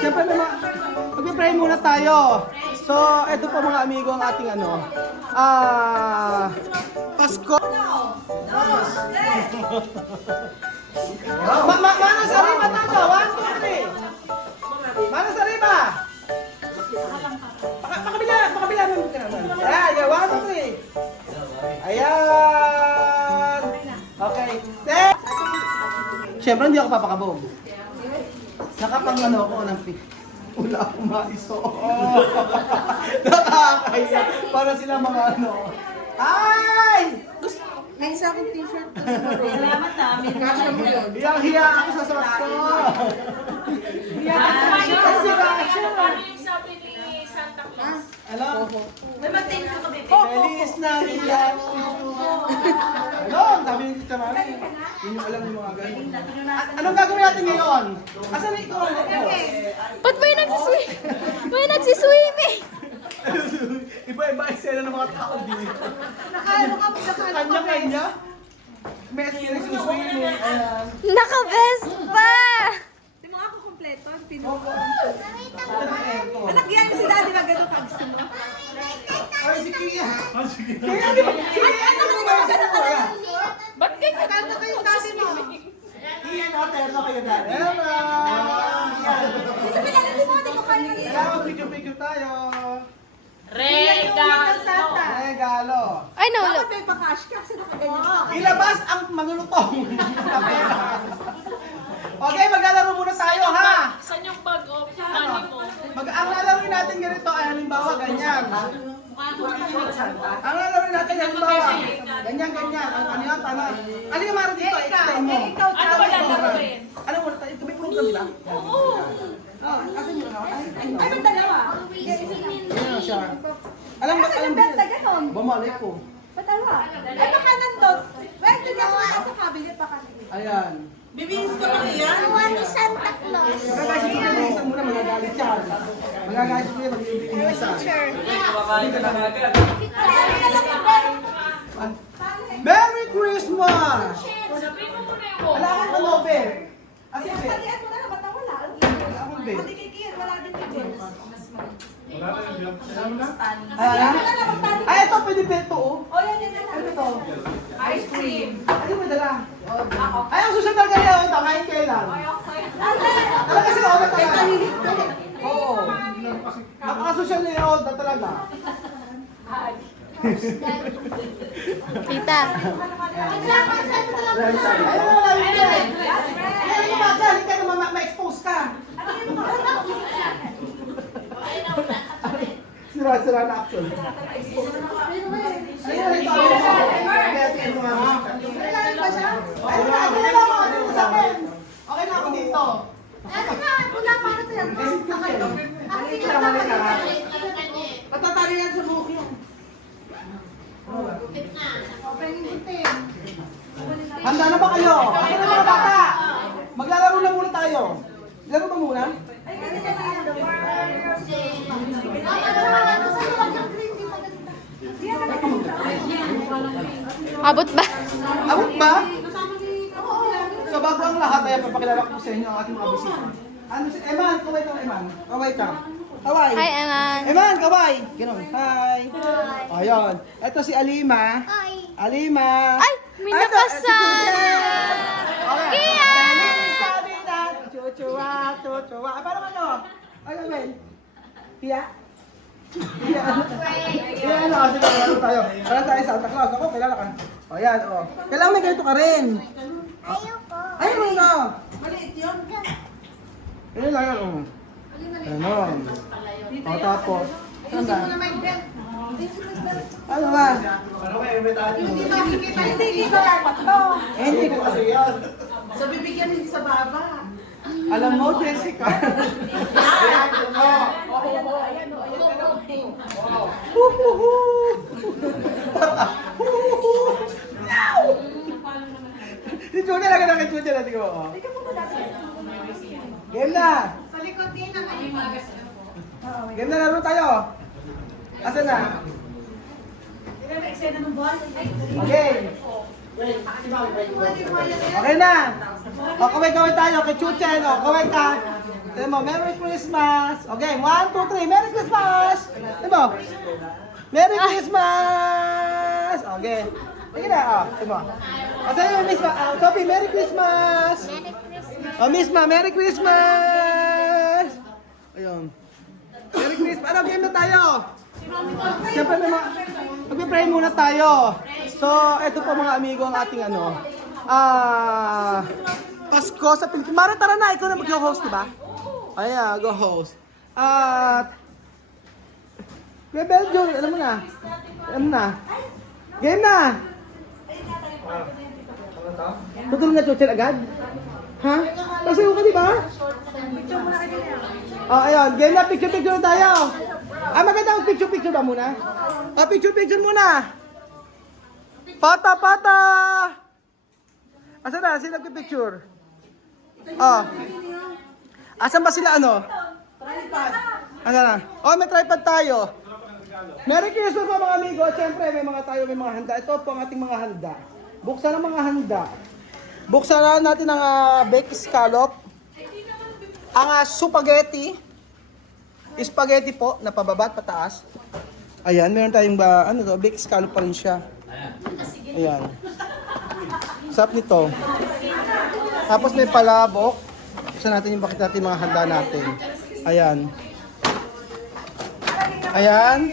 Siyempre naman, mag-pray muna tayo. So, ito po mga amigo ang ating ano. Pasko. Mana sa riba tayo. 1, 2, 3. Mana sa riba. Pakabila mo ka naman. Ayan, 1, 2, 3. Ayan. Okay. Siyempre, hindi ako papakabog. Nakapang ano ako ng pick. Wala akong maiso. Nakakaya. Para sila mga ano. Ay! May isa akong t-shirt. Salamat ha. May kasya mo yun. Hiyang-hiya ako sa suot ko. Ano yung sabi ni Santa Claus? Alam? May mag-thank you kami. Feliz Navidad. Ano? Sabi ni Tita Mami. Yun yung alam yung mga ganun. Anong gagawin natin ngayon? Asan na ikaw? Ba't may nagsiswim? May nagsiswimming! Iba-iba eksena ng mga tao dito. Nakaano ka mo, Kanya-kanya. May experience yung swimming. Ayan. Naka-best pa! Di mo ako kompleto. Anak yan si daddy ba ganun gusto mo? Ay, si Kia. Kaya di ba? Si Kia, ano mo ba? Ba't kayo Kanta kayo daddy mo. Kia, no? Terno kayo dati. Hello! Dito pinagasin mo, di ko kaya mag Kailangan picture-picture tayo. Regalo! Regalo. Ay, no, Dapat look. may pa-cash ka kasi nakaganyan ka. Ilabas ang manulutong na pera. Okay, maglalaro muna tayo, ha? Saan yung bag of money mo? Ang lalaroin natin ganito ay halimbawa ganyan. Ang lalaroin natin halimbawa ganyan. Ano yan? Ano yung mara dito? Explain mo. Ano ba lalawin? Ano mo? Ito may program nila? Oo! Ay, may dalawa. Ano siya? Alam ba? Kasi yung benta ganon. Bumalik ko. Dalawa. Ay, baka nandun. Well, ito niya sa cabinet pa kasi. Ayan. Bibihis ko lang yan. Ano Santa Claus? Kasi si Pilipisan muna, magagalit siya. Magagalit siya, mag-Pilipisan. Merry Christmas! Sabihin mo muna yung Wala akong manobe. As in, Palian mo na lang, ba't wala? wala akong be. Hindi kikir, wala din kikir. Ay, ito, pwede beto, oh. O, yan. Ano ito? ice cream. Ano ba dala? Ay, ang susunod talaga niya, ito, kahit kailan. Talaga sila, oh, talaga. Oo. Napaka-social niya, oh, talaga. Tita. Ayun na lang, ayun. Ayun yung mga dyan, hindi ka na ma-expose ka. Sira na action. Ayun, ito. Kaya tingin mo nga musika. Ayun na, ito na lang mga dito sa akin. Okay na ako dito. Matatali yan sa buhok yun. Handa na ba kayo? Ano na mga bata? Maglalaro na muna tayo. Laro ba muna? Abot ba? Abot ba? So bago ang lahat ay papakilala ko sa inyo ang ating mga bisita. Ano si Eman? Kaway ka, Eman. Kaway ka. Kaway. Hi, Eman. Eman, kaway. Ganun. Hi. Ayun. Ito si Alima. Hi. Alima. Ay, may Ito, nakasal. Okay. Kia! Feliz Navidad. Chuchua, chuchua. Ay, parang ano? Ay, Eman. Hiya? Hiya. Hiya, ano? Sige, laro tayo. Kailan tayo Santa Claus. Ako, kilala ka. O, yan, o. Kailangan may ganito ka rin. Ayoko. Ay, mo na. Maliit yun. Ayun lang yan, o. Ganon. O, tapos. Saan ba? Ano ba? Hindi makikita. Hindi dito dapat to. Eh, hindi ko kasi yan. Sa bibigyan hindi sa baba. Alam mo, Jessica. Si Julia lang na kay Julia natin ko. Game na! Sa likod din ang Game na, laro tayo. Asan na? Okay. Okay na. O, kaway-kaway tayo. Kay Chuchen, o, kaway ka. Tignan mo, Merry Christmas! Okay, 1, 2, 3, Merry Christmas! Tignan mo. Merry Christmas! Okay. Tignan na, tignan mo. Sa'yo, Miss Ma. Sophie, Merry Christmas! Merry Christmas. Miss Ma, Merry Christmas! Ayun. Merry Christmas. Ano, game na tayo? Siyempre, magpipray muna tayo. So, ito po mga amigo ang ating Pasko sa Pilipinas. Mara, tara na. Ikaw na mag-host, diba? Ayan, go host. At, Rebel Joy, alam mo na. Alam mo na. Game na! Tutulong na Chuchel agad? Ha? Kasi ka, di ba? Oh, ayun. Game na, picture-picture na tayo. Maganda ang picture-picture ba muna? Picture-picture muna. Pata! Asan na? Sino nagpipicture? Asan ba sila Ano na? May tripod tayo. Merry Christmas po mga amigo. Siyempre, may mga handa. Ito po ang ating mga handa. Buksan ang mga handa. Buksan na natin ang baked scallop. Ang spaghetti. Spaghetti po, na pababa at pataas. Ayan, meron tayong baked scallop pa rin siya. Ayan. Sarap nito. Tapos may palabok. Buksan natin yung bakit natin mga handa natin. Ayan. Ayan.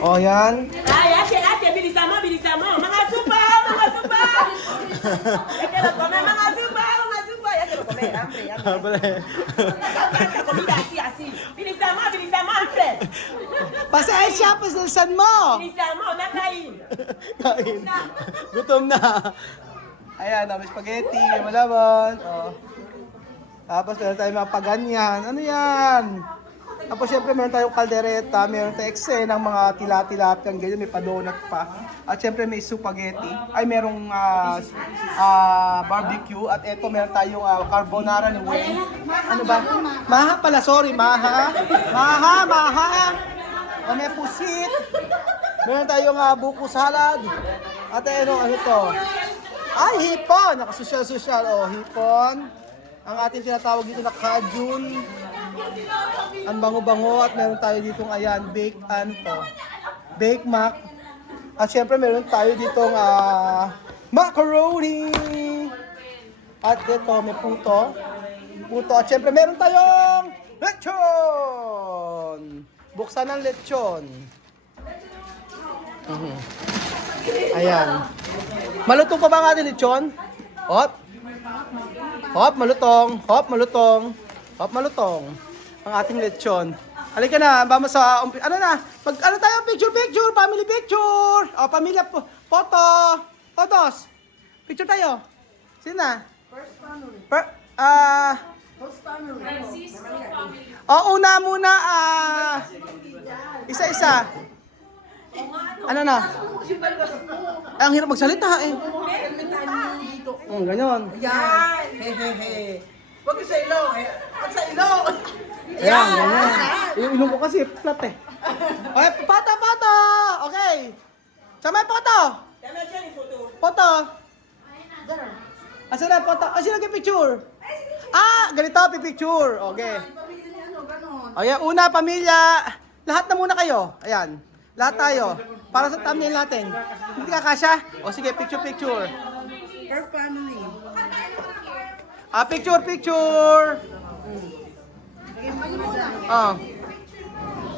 O, ayan. Ate, bilisan mo. Mga supa! Quiero comer, mga supa! Ya quiero comer, hambre. Tanta comida así. Bilisan mo, hambre. Pasensya, pasensan mo. Bilisan mo, nakain. Kain. Gutom na. Ayan, may spaghetti, may malabon. Tapos meron tayong mga paganyan. Ano yan? Tapos syempre meron tayong kaldereta, meron tayong ekse ng mga tila-tilapyang ganyan, may pa-donut pa. At syempre may spaghetti, ay merong barbecue. At eto meron tayong carbonara ni Wayne. Ano ba? Maha pala, sorry, maha. O may pusit. Meron tayong buko salad. At ano to? Ay, hipon! Nakasosyal-sosyal, hipon. Ang ating tinatawag dito na kajun. Ang bango-bango at meron tayo ditong baked mac. At syempre meron tayo ditong macaroni. At dito may puto. At syempre meron tayong lechon. Buksan ng lechon. Ayan. Malutong pa ba ang ating lechon? Hop, malutong. Ang ating lechon. Halika na, vamos sa ano tayo, picture, family picture. Pamilya photo. Photos. Picture tayo. Sino na? First family. Francisco family. Una muna, isa-isa. Ano na? Ang hirap magsalita ganyan. Yan. Hehehe. Huwag sa ilong. Huwag sa ilong. Ayan, ganyan. Yung ilong ko kasi flat Okay, photo. Okay. Samay photo. Photo. Asan na photo? Sino nag-picture? Ganito, pipicture. Okay. Okay, una, pamilya. Lahat na muna kayo. Ayan. Lahat tayo. Para sa thumbnail natin. Hindi ka kasya? Sige, picture. First family. Picture.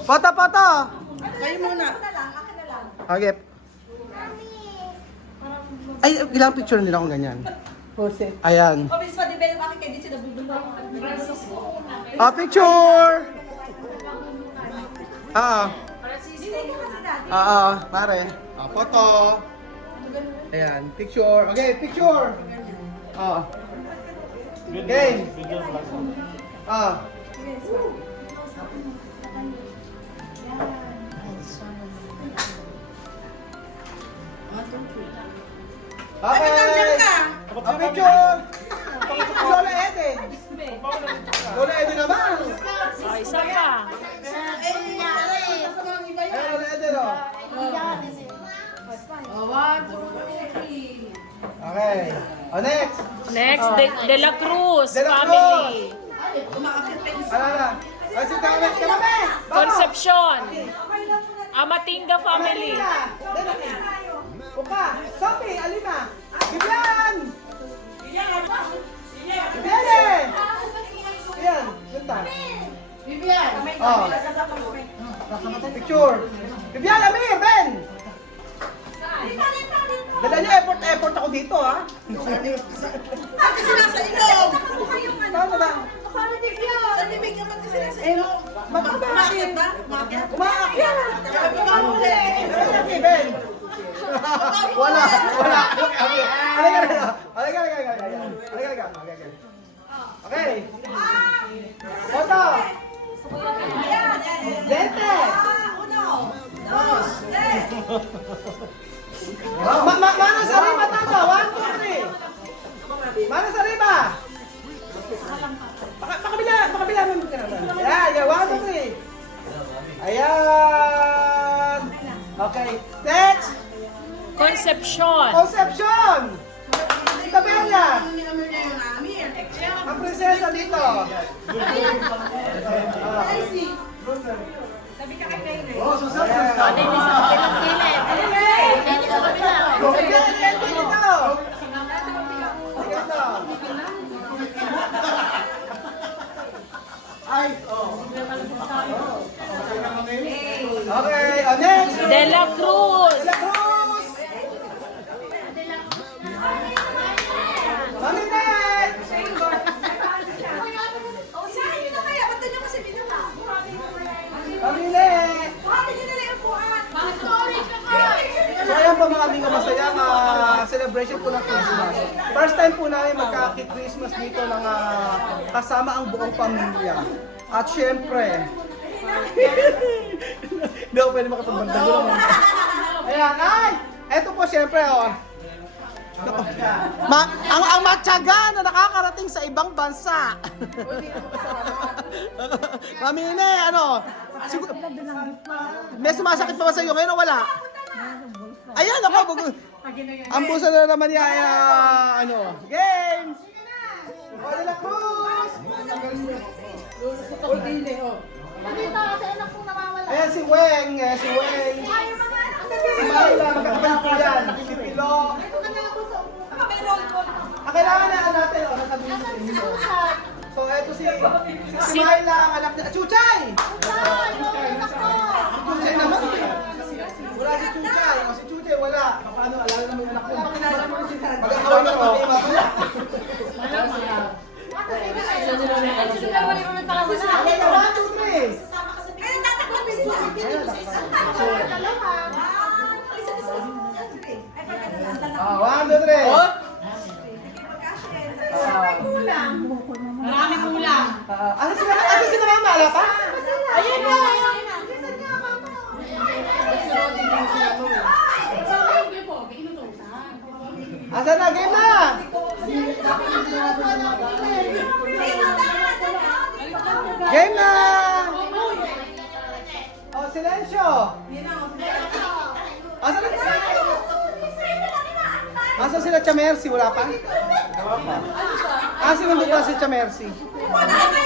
Photo. Kayo muna. Okay. Ay, ilang picture nila kung ganyan? Jose. Ayan. Obis pa, di ba yung bakit dito nabubulong? Picture! Francisco. Pare. Photo. Ayan, picture. Okay, picture. Okay. Okay. Picture. Lola Eden. Lola Eden naman. Isa pa. Ayan, Lola Eden, One, two, three. Okay. Next. Next, De La Cruz De La family. Ano na? Ay, si Kames, kami! Concepcion. Amatinga family. Uka, Sophie, Alima, Vivian! Vivian eh! Vivian, punta. Oh. Picture. Vivian, Amir, Ben! Dala niyo, effort ako dito, ha? Kasi nasa ilong. Paano ba? Paano di yun? Sa bibig naman kasi nasa ilong. Bakit ba? Umakyat? Umaakyan! Umahuli. Umaakyan, Ben! Wala! Halika. Okay. Foto! Dente! Uno, dos, tres. Manos arriba, Tato! 1, 2, 3! Manos arriba! Pakabila mo ka naman. Yeah, 1, 2, 3! Ayan! Okay, next! Concepcion. Concepcion! Isabella! Amir. Ang prinsesa dito! Sabi ka kay Kayle. Oh, Susan! Okay, next! De La Cruz. De La Cruz! Mami Net! Oh, sino na kaya? Ba't doon yung kasi binuha? Mami Net! Buhati nyo nila yung buhat. So ayan po mga amigo, masayang celebration po ng Christmas. First time po namin magka-Christmas dito ng kasama ang buong pamilya. At syempre, hindi ako pwede makapagbanda. Ayan, ay! Eto po syempre, oh. Ang matyaga na nakakarating sa ibang bansa. Mamine, ano? May sumasakit pa ba sa iyo ngayon o wala? Ayan ako, ang busa na naman niya ay ano, game! O, De La Cruz! Ayan si Weng, si Weng. Si Marla, magkakabalik po yan. Si Pilo. Kailangan na natin, o, nasabihin ko sa inyo. So, eto si Marla, ang anak niya. Chuchay! Chuchay naman. Wala si Chuchay. O, si Chuchay, wala. Paano, alala naman yung anak ko. Mag-away na ako. Ay, natatakot sila. One, two, three. Marami kulang. Asa sila mama? Ala pa? Ayun na. Asa na? Game na! Game na! Oh, silensyo! Asa sila Chamercy? Wala pa? Ah, sinundot na si Chamercy. Wala na